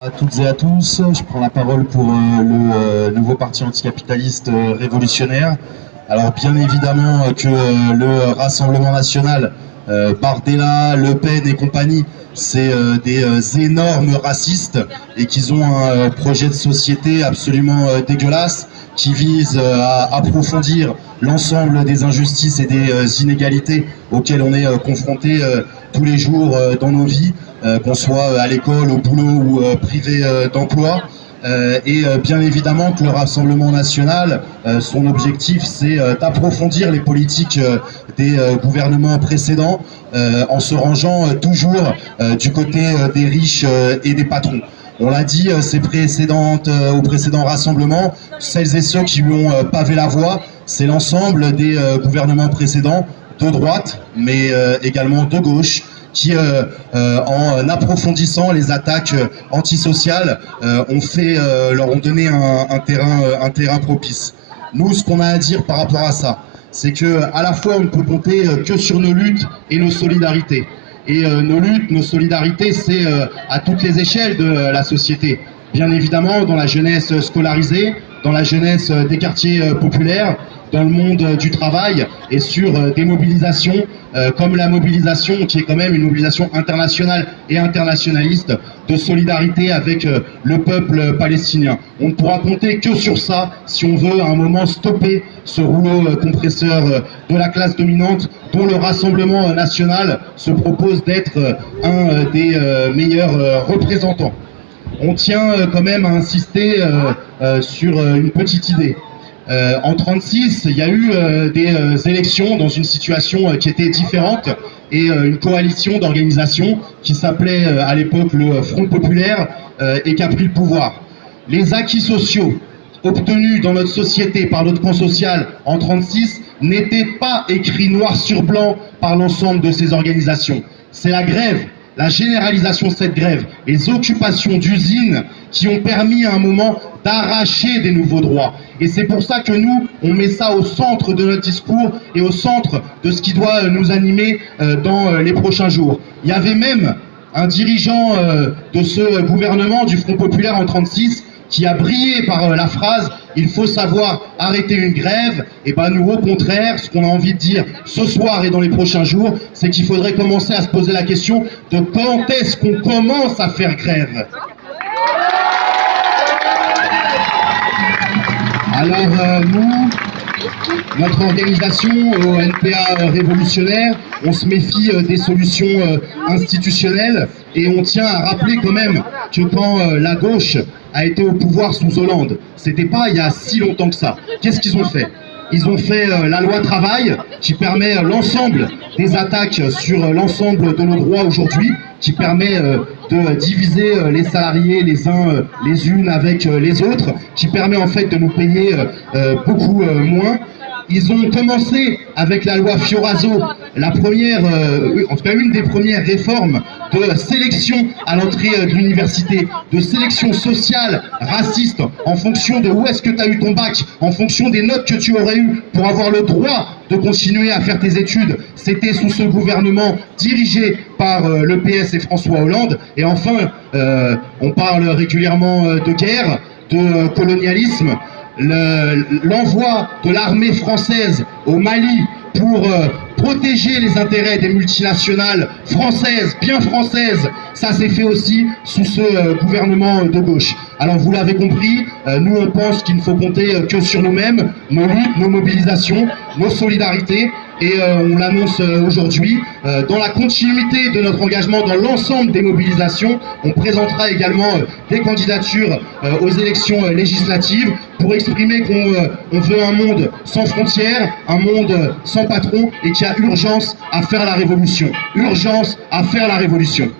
À toutes et à tous, je prends la parole pour le nouveau parti anticapitaliste révolutionnaire. Alors bien évidemment que le Rassemblement national, Bardella, Le Pen et compagnie, c'est des énormes racistes et qu'ils ont un projet de société absolument dégueulasse qui vise à approfondir l'ensemble des injustices et des inégalités auxquelles on est confronté tous les jours dans nos vies, qu'on soit à l'école, au boulot ou privé d'emploi. Et bien évidemment que le Rassemblement national, son objectif c'est d'approfondir les politiques des gouvernements précédents en se rangeant toujours du côté des riches et des patrons. On l'a dit, au précédent rassemblement, celles et ceux qui lui ont pavé la voie, c'est l'ensemble des gouvernements précédents, de droite, mais également de gauche, qui, en approfondissant les attaques antisociales, leur ont donné un terrain propice. Nous, ce qu'on a à dire par rapport à ça, c'est que à la fois on ne peut compter que sur nos luttes et nos solidarités. Et nos luttes, nos solidarités, c'est à toutes les échelles de la société. Bien évidemment, dans la jeunesse scolarisée, dans la jeunesse des quartiers populaires, dans le monde du travail et sur des mobilisations comme la mobilisation qui est quand même une mobilisation internationale et internationaliste de solidarité avec le peuple palestinien. On ne pourra compter que sur ça si on veut à un moment stopper ce rouleau compresseur de la classe dominante dont le Rassemblement national se propose d'être un des meilleurs représentants. On tient quand même à insister sur une petite idée. En 1936, il y a eu des élections dans une situation qui était différente et une coalition d'organisations qui s'appelait à l'époque le Front populaire et qui a pris le pouvoir. Les acquis sociaux obtenus dans notre société par notre camp social en 1936 n'étaient pas écrits noir sur blanc par l'ensemble de ces organisations. C'est la grève, la généralisation de cette grève, les occupations d'usines qui ont permis à un moment d'arracher des nouveaux droits. Et c'est pour ça que nous, on met ça au centre de notre discours et au centre de ce qui doit nous animer dans les prochains jours. Il y avait même un dirigeant de ce gouvernement du Front populaire en 1936 qui a brillé par la phrase « Il faut savoir arrêter une grève ». Et ben nous, au contraire, ce qu'on a envie de dire ce soir et dans les prochains jours, c'est qu'il faudrait commencer à se poser la question de quand est-ce qu'on commence à faire grève. Alors nous, notre organisation au NPA révolutionnaire, on se méfie des solutions institutionnelles et on tient à rappeler quand même que quand la gauche a été au pouvoir sous Hollande, c'était pas il y a si longtemps que ça. Qu'est-ce qu'ils ont fait ? Ils ont fait la loi travail qui permet l'ensemble des attaques sur l'ensemble de nos droits aujourd'hui, qui permet de diviser les salariés les uns les unes avec les autres, qui permet en fait de nous payer beaucoup moins. Ils ont commencé avec la loi Fioraso, la première, en tout cas une des premières réformes de sélection à l'entrée de l'université, de sélection sociale, raciste, en fonction de où est-ce que tu as eu ton bac, en fonction des notes que tu aurais eues pour avoir le droit de continuer à faire tes études. C'était sous ce gouvernement dirigé par le PS et François Hollande. Et enfin, on parle régulièrement de guerre, de colonialisme. L'envoi de l'armée française au Mali pour protéger les intérêts des multinationales françaises, bien françaises, ça s'est fait aussi sous ce gouvernement de gauche. Alors vous l'avez compris, nous on pense qu'il ne faut compter que sur nous-mêmes, nos luttes, nos mobilisations, nos solidarités, et on l'annonce aujourd'hui. Dans la continuité de notre engagement dans l'ensemble des mobilisations, on présentera également des candidatures aux élections législatives pour exprimer qu'on veut un monde sans frontières, un monde sans patron et qu'il y a urgence à faire la révolution. Urgence à faire la révolution.